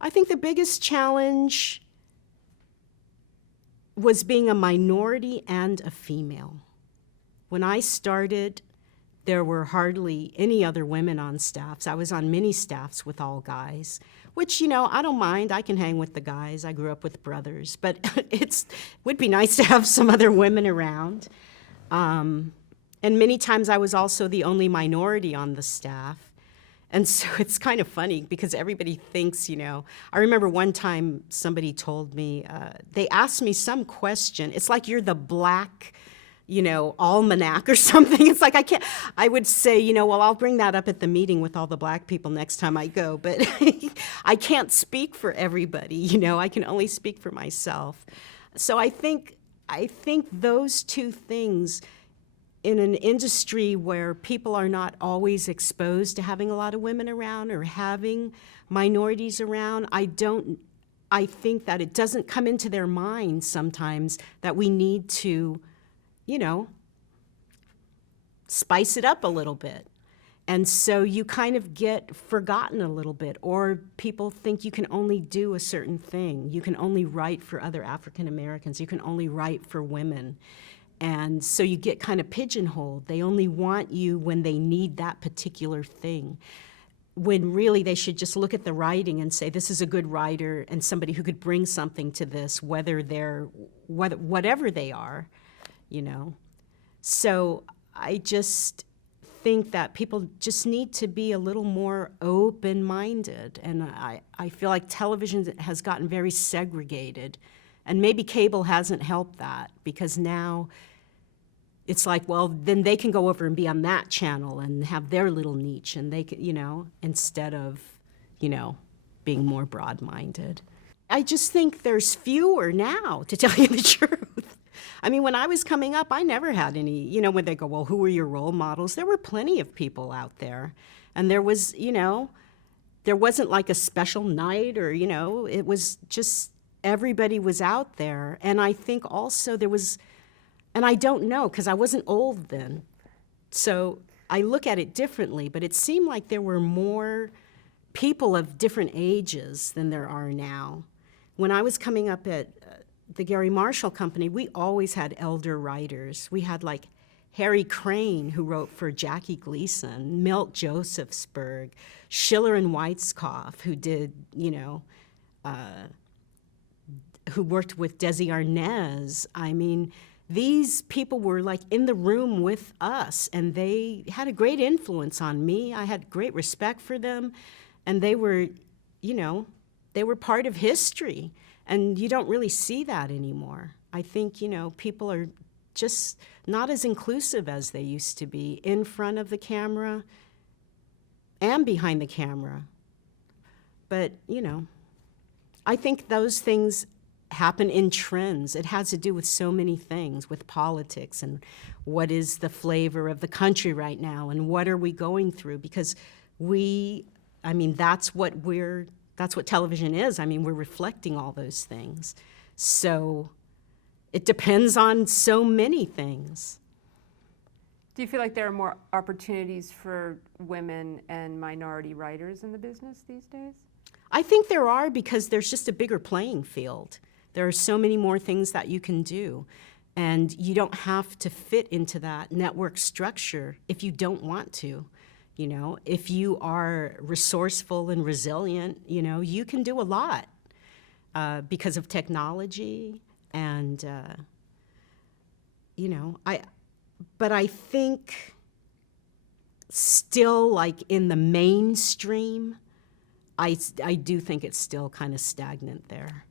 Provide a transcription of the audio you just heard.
I think the biggest challenge was being a minority and a female. When I started, there were hardly any other women on staffs. I was on many staffs with all guys, which, I don't mind. I can hang with the guys. I grew up with brothers. But it would be nice to have some other women around. And many times I was also the only minority on the staff. And so it's kind of funny because everybody thinks, I remember one time somebody told me, they asked me some question. It's like you're the black, almanac or something. It's like I would say, well, I'll bring that up at the meeting with all the black people next time I go. But I can't speak for everybody, I can only speak for myself. So I think those two things, in an industry where people are not always exposed to having a lot of women around or having minorities around, I think that it doesn't come into their minds sometimes that we need to, spice it up a little bit. And so you kind of get forgotten a little bit, or people think you can only do a certain thing. You can only write for other African Americans. You can only write for women. And so you get kind of pigeonholed. They only want you when they need that particular thing, when really they should just look at the writing and say, this is a good writer and somebody who could bring something to this, whatever they are, So I just think that people just need to be a little more open-minded. And I feel like television has gotten very segregated. And maybe cable hasn't helped that, because now it's like, well, then they can go over and be on that channel and have their little niche, and they can, instead of, being more broad-minded. I just think there's fewer now, to tell you the truth. I mean, when I was coming up, I never had any, when they go, well, who were your role models? There were plenty of people out there. And there was, there wasn't like a special night or, it was just everybody was out there. And I think also there was, and I don't know, because I wasn't old then, so I look at it differently, but it seemed like there were more people of different ages than there are now. When I was coming up at the Gary Marshall Company, we always had elder writers. We had like Harry Crane, who wrote for Jackie Gleason, Milt Josephsberg, Schiller and Weitzkopf, who did, who worked with Desi Arnaz. I mean, these people were like in the room with us, and they had a great influence on me. I had great respect for them, and they were, they were part of history, and you don't really see that anymore. I think, people are just not as inclusive as they used to be in front of the camera and behind the camera. But, I think those things happen in trends. It has to do with so many things, with politics and what is the flavor of the country right now and what are we going through, because that's what television is. I mean, we're reflecting all those things. So it depends on so many things. Do you feel like there are more opportunities for women and minority writers in the business these days? I think there are, because there's just a bigger playing field. There are so many more things that you can do, and you don't have to fit into that network structure if you don't want to. If you are resourceful and resilient, you can do a lot because of technology and, but I think still, like in the mainstream, I do think it's still kind of stagnant there.